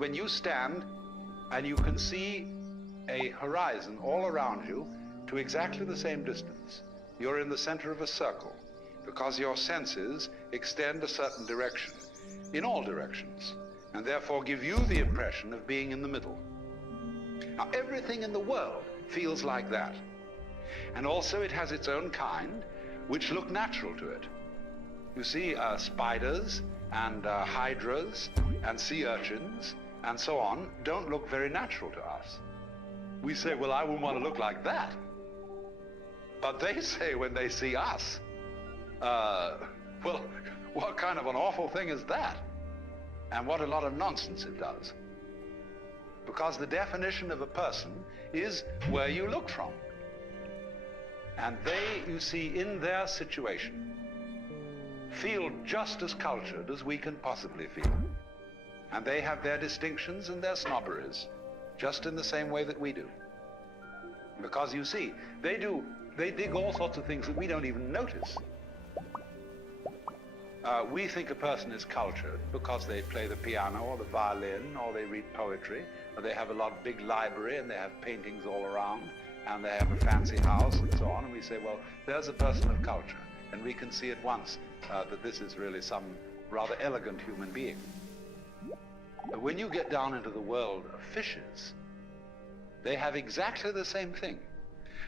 when you stand and you can see a horizon all around you to exactly the same distance, you're in the center of a circle because your senses extend a certain direction in all directions and therefore give you the impression of being in the middle. Now, everything in the world feels like that. And also it has its own kind, which look natural to it. You see, spiders and hydras and sea urchins and so on don't look very natural to us. We say, well, I wouldn't want to look like that. But they say when they see us, well, what kind of an awful thing is that? And what a lot of nonsense it does. Because the definition of a person is where you look from. And they, you see, in their situation, feel just as cultured as we can possibly feel. And they have their distinctions and their snobberies, just in the same way that we do. Because you see, they dig all sorts of things that we don't even notice. We think a person is cultured because they play the piano or the violin or they read poetry or they have a big library and they have paintings all around and they have a fancy house and so on, and we say, well, there's a person of culture, and we can see at once that this is really some rather elegant human being. But when you get down into the world of fishes, they have exactly the same thing.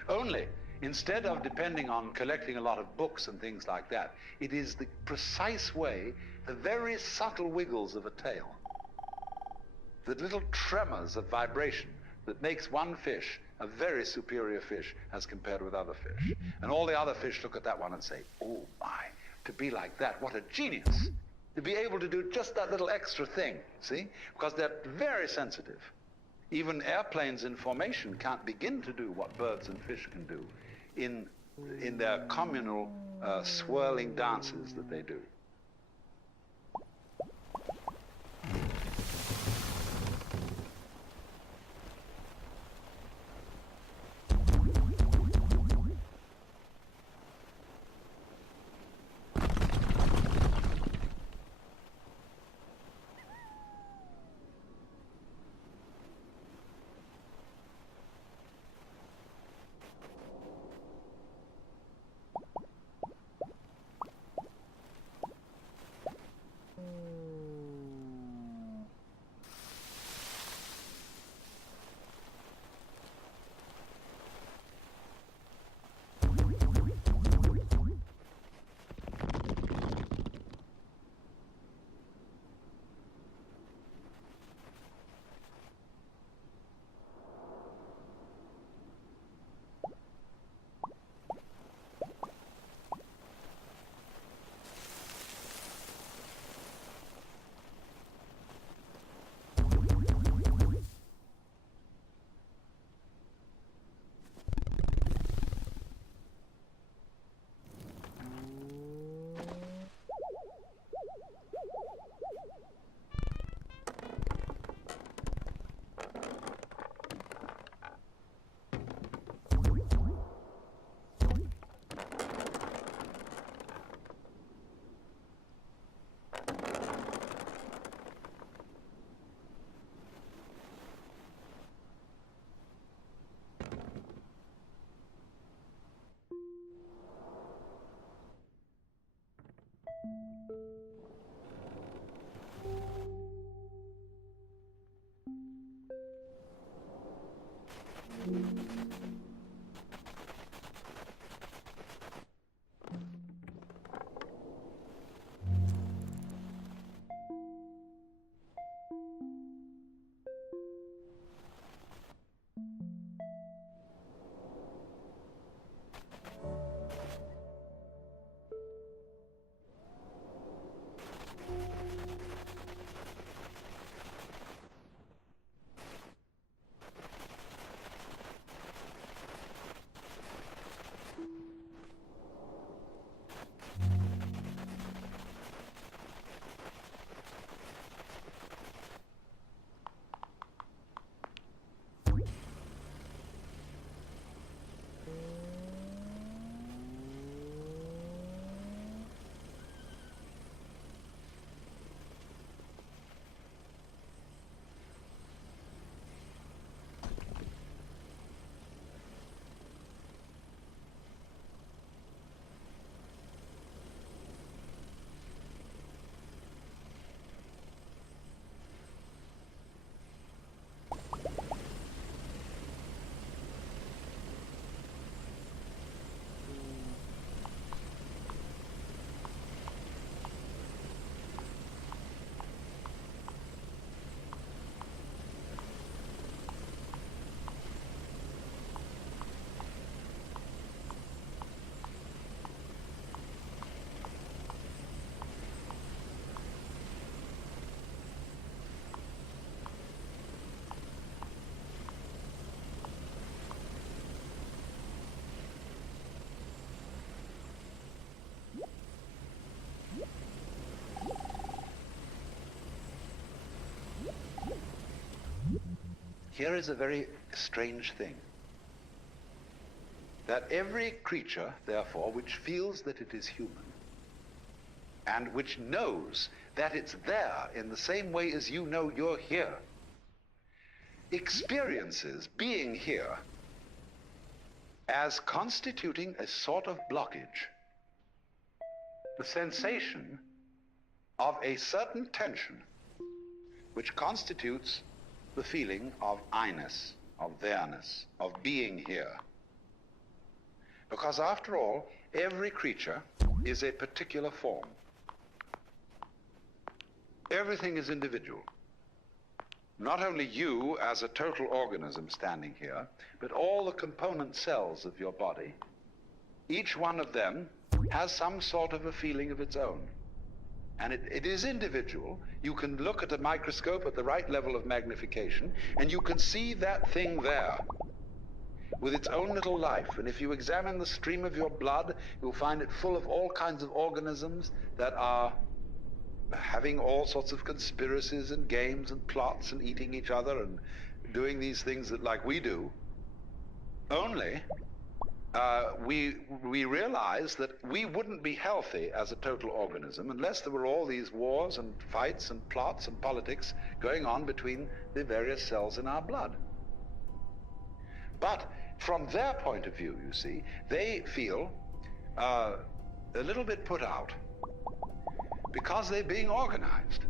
Only, instead of depending on collecting a lot of books and things like that, it is the precise way, the very subtle wiggles of a tail, the little tremors of vibration that makes one fish a very superior fish as compared with other fish. And all the other fish look at that one and say, oh my, to be like that, what a genius. To be able to do just that little extra thing, see? Because they're very sensitive. Even airplanes in formation can't begin to do what birds and fish can do in their communal swirling dances that they do. here is a very strange thing. That every creature, therefore, which feels that it is human, and which knows that it's there in the same way as you know you're here, experiences being here as constituting a sort of blockage, the sensation of a certain tension which constitutes the feeling of I-ness, of there-ness, of being here. Because after all, every creature is a particular form. Everything is individual. Not only you as a total organism standing here, but all the component cells of your body. Each one of them has some sort of a feeling of its own. And it is individual. You can look at a microscope at the right level of magnification, and you can see that thing there with its own little life. And if you examine the stream of your blood, you'll find it full of all kinds of organisms that are having all sorts of conspiracies and games and plots and eating each other and doing these things that like we do. Only we realize that we wouldn't be healthy as a total organism unless there were all these wars and fights and plots and politics going on between the various cells in our blood. But from their point of view, you see, they feel a little bit put out because they're being organized.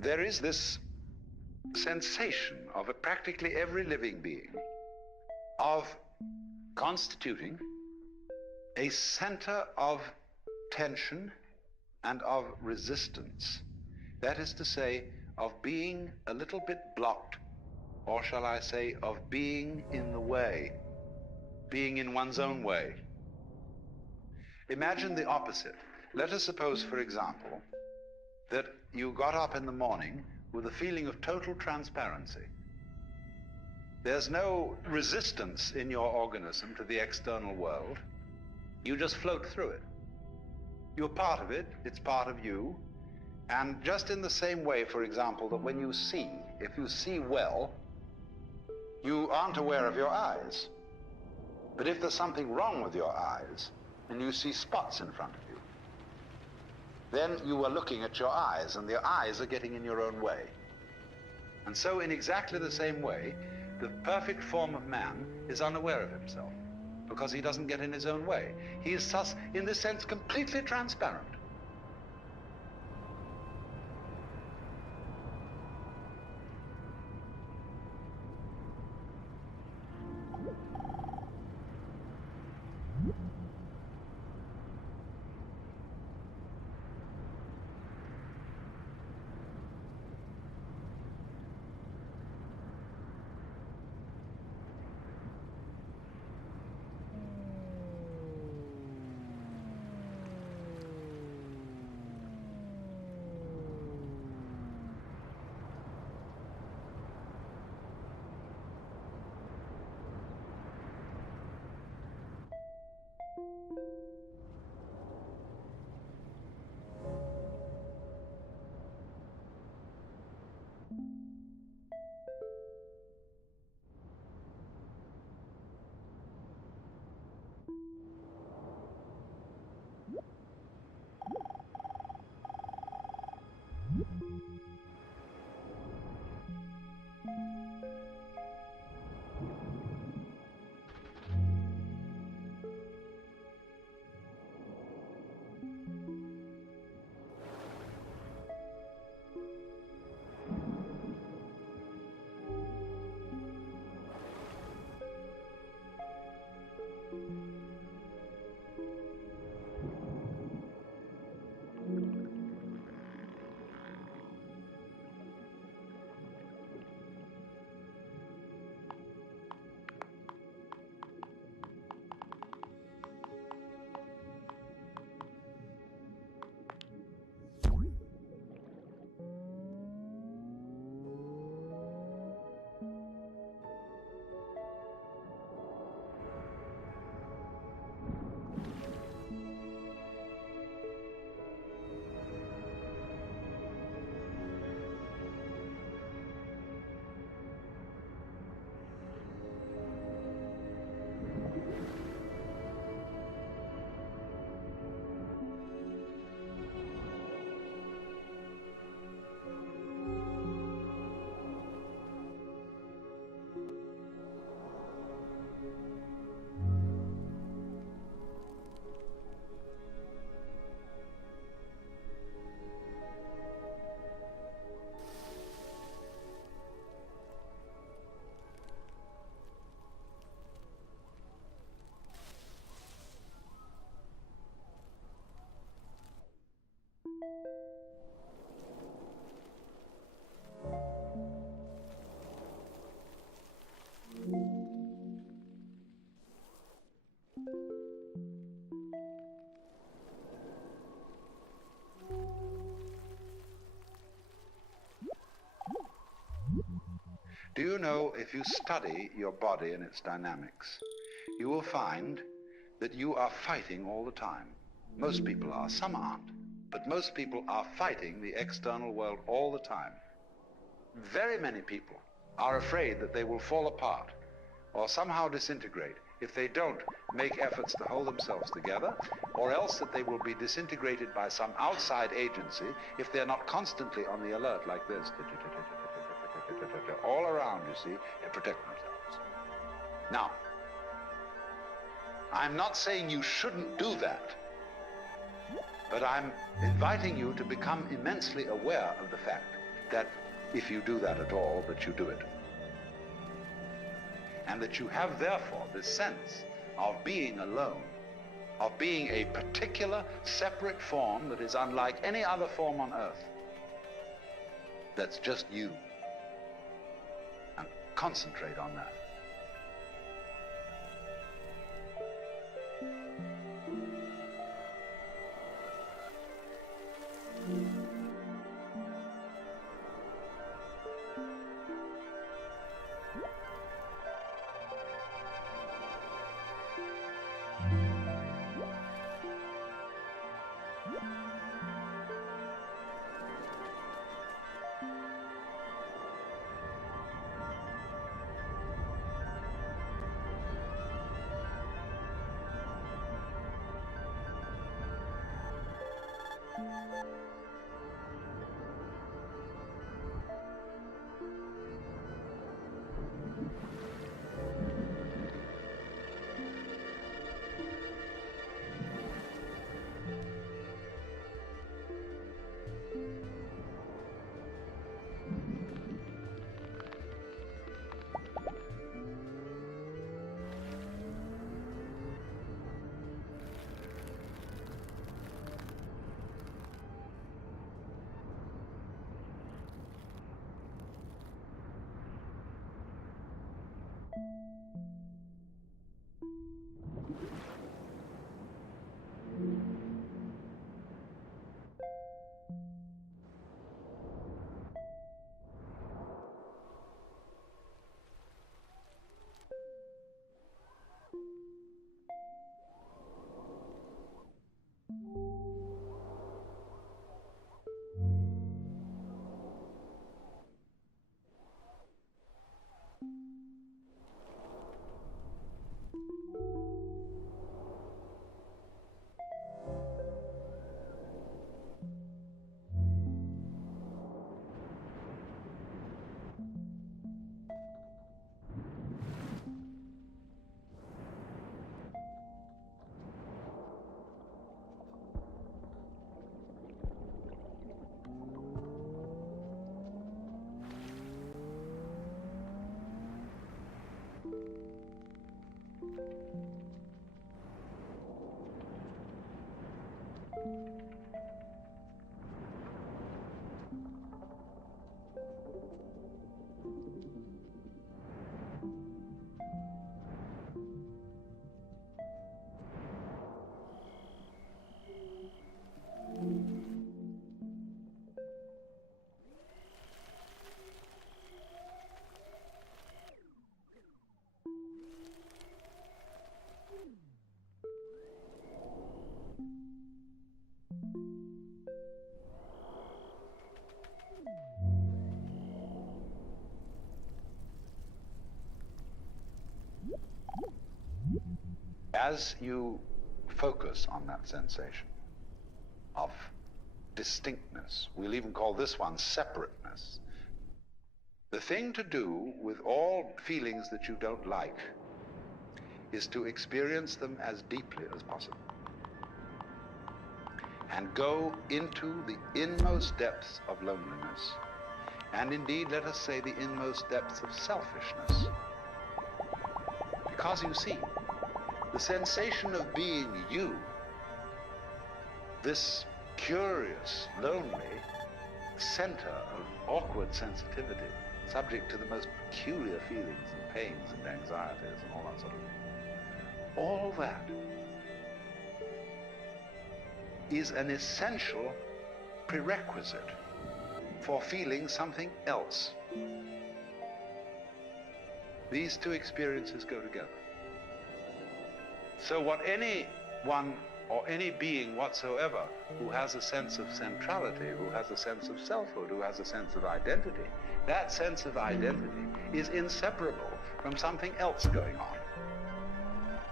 There is this sensation of practically every living being of constituting a center of tension and of resistance. That is to say, of being a little bit blocked, or shall I say, of being in the way, being in one's own way. Imagine the opposite. Let us suppose, for example, that you got up in the morning with a feeling of total transparency. There's no resistance in your organism to the external world. You just float through it. You're part of it, it's part of you. And just in the same way, for example, that when you see, if you see well, you aren't aware of your eyes. But if there's something wrong with your eyes, and you see spots in front of you, then you are looking at your eyes, and your eyes are getting in your own way. And so in exactly the same way, the perfect form of man is unaware of himself, because he doesn't get in his own way. He is thus, in this sense, completely transparent. Do you know, if you study your body and its dynamics, you will find that you are fighting all the time. Most people are, some aren't, but most people are fighting the external world all the time. Very many people are afraid that they will fall apart or somehow disintegrate if they don't make efforts to hold themselves together, or else that they will be disintegrated by some outside agency if they're not constantly on the alert like this, all around, you see, to protect themselves. Now, I'm not saying you shouldn't do that, but I'm inviting you to become immensely aware of the fact that if you do that at all, that you do it. And that you have, therefore, this sense of being alone, of being a particular, separate form that is unlike any other form on earth. that's just you. And concentrate on that. As you focus on that sensation of distinctness, we'll even call this one separateness, the thing to do with all feelings that you don't like is to experience them as deeply as possible and go into the inmost depths of loneliness, and indeed, let us say, the inmost depths of selfishness. Because you see, the sensation of being you, this curious, lonely center of awkward sensitivity, subject to the most peculiar feelings and pains and anxieties and all that sort of thing, all that is an essential prerequisite for feeling something else. These two experiences go together. So what anyone or any being whatsoever who has a sense of centrality, who has a sense of selfhood, who has a sense of identity, that sense of identity is inseparable from something else going on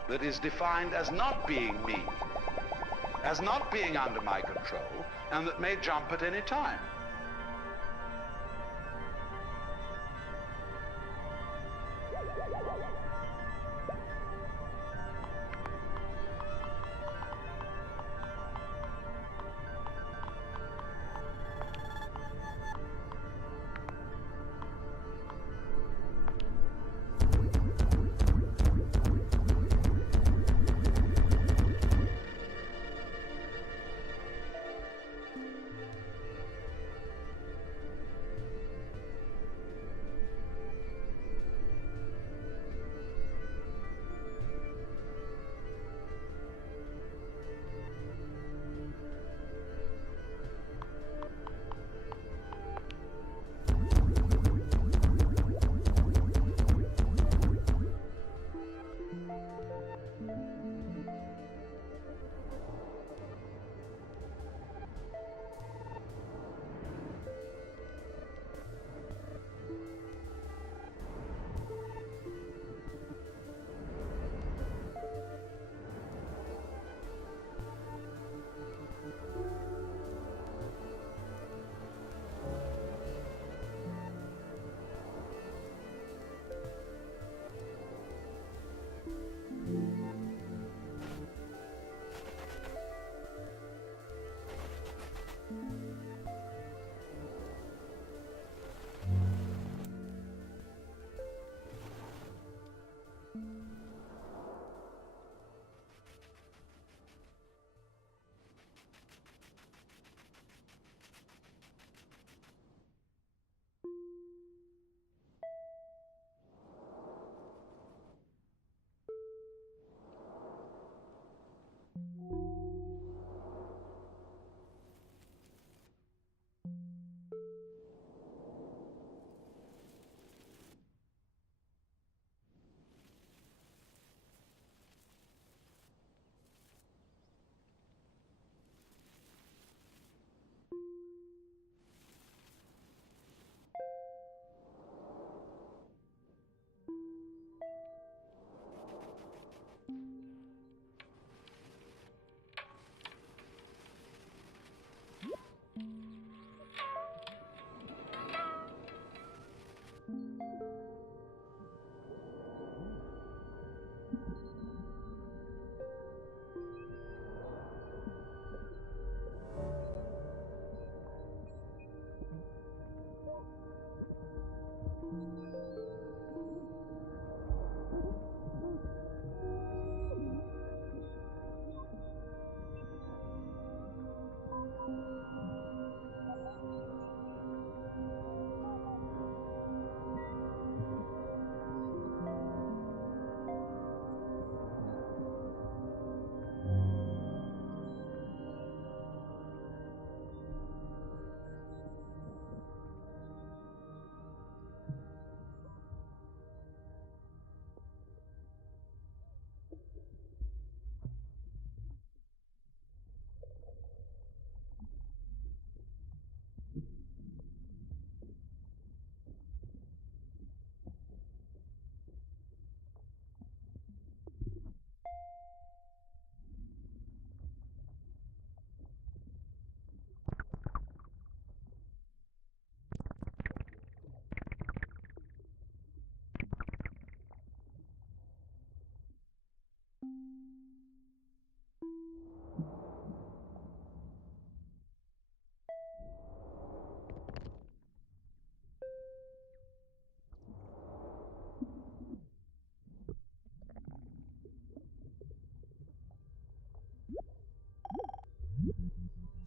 that is defined as not being me, as not being under my control, and that may jump at any time.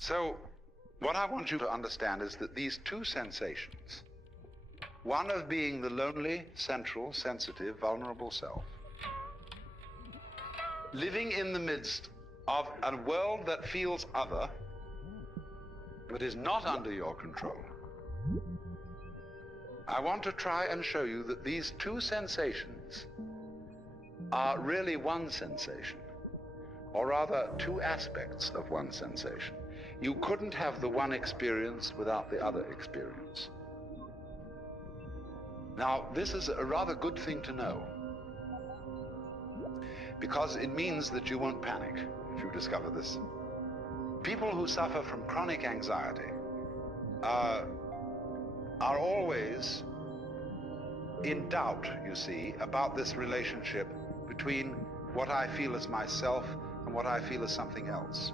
So, what I want you to understand is that these two sensations, one of being the lonely, central, sensitive, vulnerable self, living in the midst of a world that feels other, but is not under your control. I want to try and show you that these two sensations are really one sensation, or rather two aspects of one sensation. You couldn't have the one experience without the other experience. Now, this is a rather good thing to know, because it means that you won't panic if you discover this. People who suffer from chronic anxiety are always in doubt, you see, about this relationship between what I feel as myself and what I feel as something else.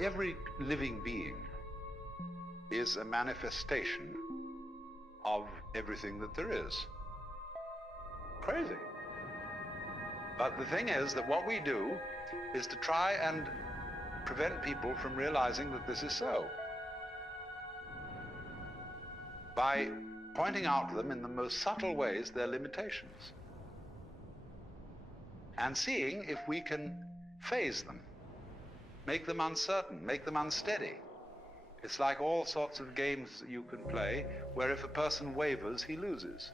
Every living being is a manifestation of everything that there is. Crazy. But the thing is that what we do is to try and prevent people from realizing that this is so, by pointing out to them in the most subtle ways their limitations, and seeing if we can phase them, make them uncertain, make them unsteady. It's like all sorts of games that you can play, where if a person wavers, he loses.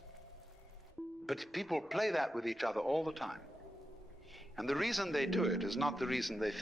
But people play that with each other all the time. And the reason they do it is not the reason they think.